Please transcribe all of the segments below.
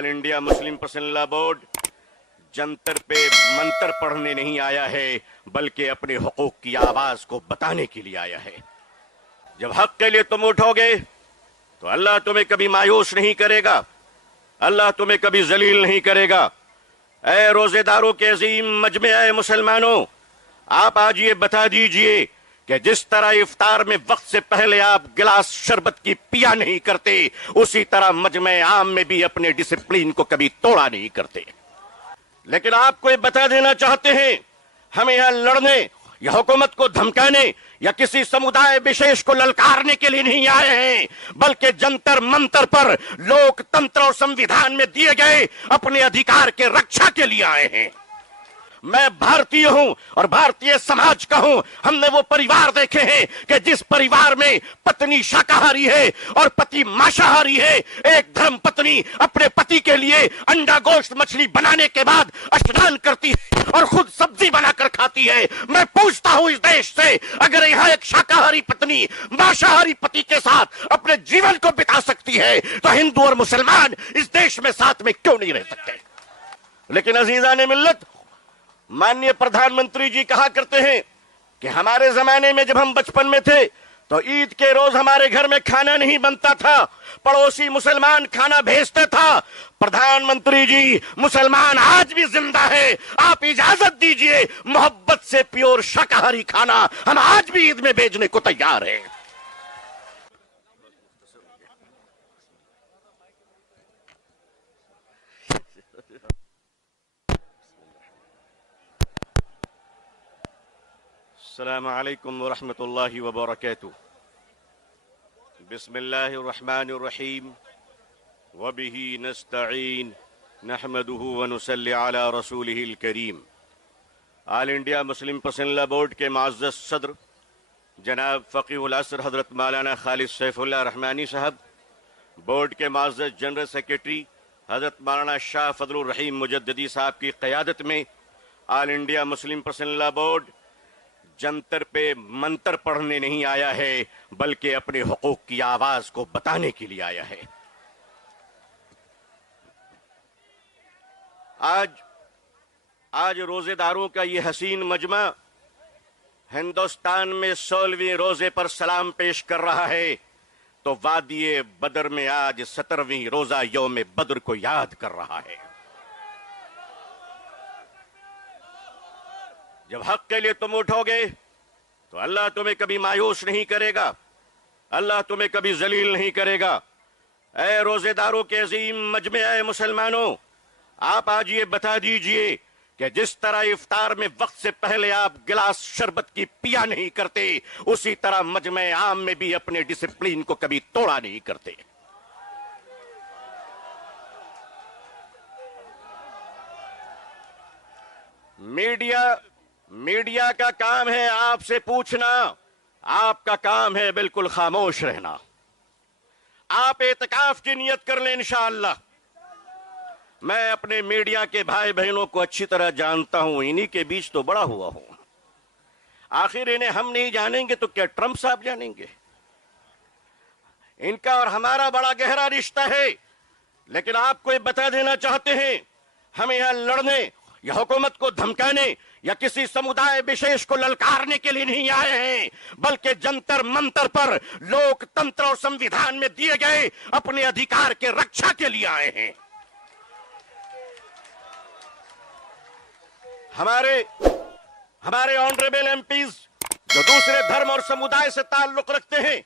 All India Muslim personal law board Jantar पे मंतर पढ़ने नहीं आया है, बल्कि अपने हुकूक की आवाज को बताने के लिए आया है। जब हक के लिए तुम उठोगे तो अल्लाह तुम्हें कभी मायूस नहीं करेगा, अल्लाह तुम्हें कभी जलील नहीं करेगा। ऐ रोजेदारों के अजीम मजमे मुसलमानों, आप आज ये बता दीजिए कि जिस तरह इफ्तार में वक्त से पहले आप गिलास शरबत की पिया नहीं करते, उसी तरह मजमे आम में भी अपने डिसिप्लिन को कभी तोड़ा नहीं करते। लेकिन आपको ये बता देना चाहते हैं, हमें यहां लड़ने या हुकूमत को धमकाने या किसी समुदाय विशेष को ललकारने के लिए नहीं आए हैं, बल्कि जंतर मंतर पर लोकतंत्र और संविधान में दिए गए अपने अधिकार के रक्षा के लिए आए हैं। मैं भारतीय हूं और भारतीय समाज का हूं। हमने वो परिवार देखे हैं कि जिस परिवार में पत्नी शाकाहारी है और पति मांसाहारी है, एक धर्म पत्नी अपने पति के लिए अंडा गोश्त मछली बनाने के बाद स्नान करती है और खुद सब्जी बनाकर खाती है। मैं पूछता हूं इस देश से, अगर यहां एक शाकाहारी पत्नी मांसाहारी पति के साथ अपने जीवन को बिता सकती है, तो हिंदू और मुसलमान इस देश में साथ में क्यों नहीं रह सकते? लेकिन अजीजान मिल्लत, माननीय प्रधानमंत्री जी कहा करते हैं कि हमारे जमाने में जब हम बचपन में थे तो ईद के रोज हमारे घर में खाना नहीं बनता था, पड़ोसी मुसलमान खाना भेजता था। प्रधानमंत्री जी, मुसलमान आज भी जिंदा है, आप इजाजत दीजिए, मोहब्बत से प्योर शाकाहारी खाना हम आज भी ईद में भेजने को तैयार हैं। अस्सलामु अलैकुम वरहमतुल्लाहि वबरकातुहू। बिस्मिल्लाहिर्रहमानिर्रहीम वबिही नस्तईन नहमदुहु व नुसल्ली अला रसूलिहिल करीम। All India Muslim personal law board के मुअज़्ज़ज़ सदर जनाब फ़क़ीहुल असर हज़रत मौलाना खालिद सैफुल्लाह रहमानी साहब, बोर्ड के मुअज़्ज़ज़ जनरल सेक्रेटरी हज़रत मौलाना शाह फज़लुर रहीम मुजद्दिदी साहब की क़यादत में all India Muslim personal law board Jantar पे मंतर पढ़ने नहीं आया है, बल्कि अपने हुकूक की आवाज को बताने के लिए आया है। आज रोजेदारों का ये हसीन मजमा हिंदुस्तान में 16वें रोजे पर सलाम पेश कर रहा है, तो वादिये बदर में आज 17वीं रोजा यौम बद्र को याद कर रहा है। जब हक के लिए तुम उठोगे तो अल्लाह तुम्हें कभी मायूस नहीं करेगा, अल्लाह तुम्हें कभी जलील नहीं करेगा। ऐ रोजेदारों के अजीम मजमे मुसलमानों, आप आज ये बता दीजिए कि जिस तरह इफ्तार में वक्त से पहले आप गिलास शरबत की पिया नहीं करते, उसी तरह मजमे आम में भी अपने डिसिप्लिन को कभी तोड़ा नहीं करते। मीडिया का काम है आपसे पूछना, आपका काम है बिल्कुल खामोश रहना। आप एतकाफ की नियत कर लें इंशाअल्लाह। मैं अपने मीडिया के भाई बहनों को अच्छी तरह जानता हूं, इन्हीं के बीच तो बड़ा हुआ हूं। आखिर इन्हें हम नहीं जानेंगे तो क्या ट्रंप साहब जानेंगे? इनका और हमारा बड़ा गहरा रिश्ता है। लेकिन आपको ये बता देना चाहते हैं, हमें यहां लड़ने या हुकूमत को धमकाने या किसी समुदाय विशेष को ललकारने के लिए नहीं आए हैं, बल्कि जंतर मंतर पर लोकतंत्र और संविधान में दिए गए अपने अधिकार के रक्षा के लिए आए हैं। हमारे ऑनरेबल एमपीज जो दूसरे धर्म और समुदाय से ताल्लुक रखते हैं,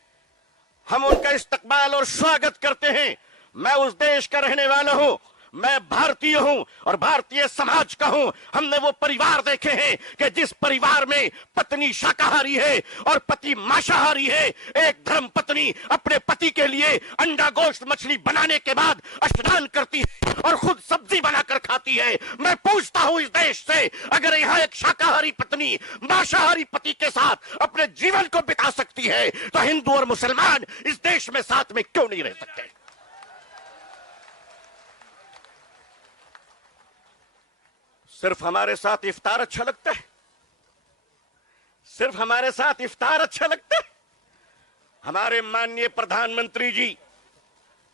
हम उनका इस्तकबाल और स्वागत करते हैं। मैं उस देश का रहने वाला हूं, मैं भारतीय हूं और भारतीय समाज का हूं। हमने वो परिवार देखे हैं कि जिस परिवार में पत्नी शाकाहारी है और पति मांसाहारी है, एक धर्म पत्नी अपने पति के लिए अंडा गोश्त मछली बनाने के बाद स्नान करती है और खुद सब्जी बनाकर खाती है। मैं पूछता हूं इस देश से, अगर यहां एक शाकाहारी पत्नी मांसाहारी पति के साथ अपने जीवन को बिता सकती है, तो हिंदू और मुसलमान इस देश में साथ में क्यों नहीं रह सकते? सिर्फ हमारे साथ इफ्तार अच्छा लगता है? सिर्फ हमारे साथ इफ्तार अच्छा लगता है? हमारे माननीय प्रधानमंत्री जी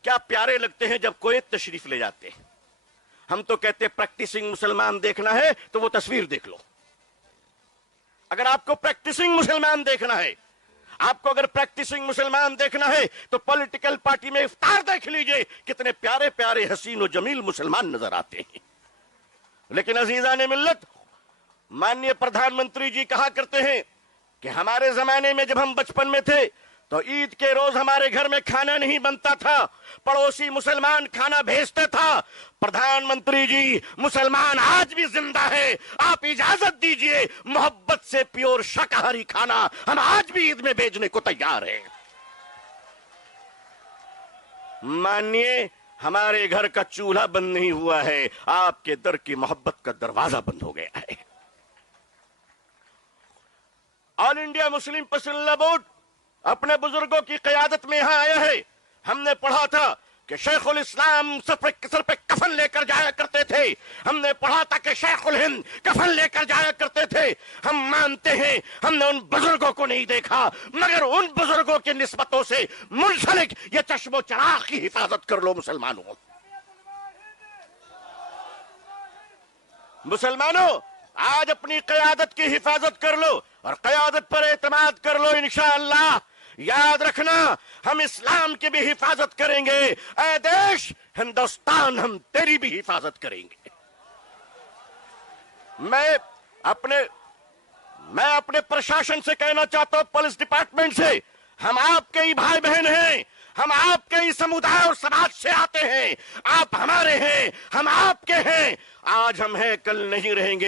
کیا پیارے لگتے ہیں جب کویت تشریف لے جاتے ہیں. ہم تو کہتے ہیں پریکٹسنگ مسلمان دیکھنا ہے تو وہ تصویر دیکھ لو. اگر آپ کو پریکٹسنگ مسلمان دیکھنا ہے، آپ کو اگر پریکٹسنگ مسلمان دیکھنا ہے تو پولیٹیکل پارٹی میں افطار دیکھ لیجئے، کتنے پیارے پیارے حسین و جمیل مسلمان نظر آتے ہیں. لیکن عزیزان ملت، ماننیہ پردھان منتری جی کہا کرتے ہیں کہ ہمارے زمانے میں جب ہم بچپن میں تھے تو عید کے روز ہمارے گھر میں کھانا نہیں بنتا تھا، پڑوسی مسلمان کھانا بھیجتے تھا. پردھان منتری جی، مسلمان آج بھی زندہ ہے، آپ اجازت دیجئے محبت سے پیور شاکاہاری کھانا ہم آج بھی عید میں بھیجنے کو تیار ہیں. مانیے، ہمارے گھر کا چولہا بند نہیں ہوا ہے، آپ کے در کی محبت کا دروازہ بند ہو گیا ہے. آل انڈیا مسلم پرسنل بورڈ اپنے بزرگوں کی قیادت میں یہاں آیا ہے. ہم نے پڑھا تھا کہ شیخ الاسلام سر پہ کفن لے کر جایا کرتے تھے. ہم نے پڑھا تھا کہ شیخ الہند کفن لے کر جایا کرتے تھے. ہم مانتے ہیں ہم نے ان بزرگوں کو نہیں دیکھا، مگر ان بزرگوں کی نسبتوں سے منسلک یہ چشم و چراغ کی حفاظت کر لو مسلمانوں. مسلمانوں، آج اپنی قیادت کی حفاظت کر لو اور قیادت پر اعتماد کر لو. انشاءاللہ یاد رکھنا، ہم اسلام کی بھی حفاظت کریں گے. اے دیش ہندوستان، ہم تیری بھی حفاظت کریں گے. میں اپنے پرشاسن سے کہنا چاہتا ہوں، پولیس ڈپارٹمنٹ سے، ہم آپ کے ہی بھائی بہن ہیں، ہم آپ کے ہی سمودائے اور سماج سے آتے ہیں. آپ ہمارے ہیں، ہم آپ کے ہیں. آج ہم ہیں، کل نہیں رہیں گے.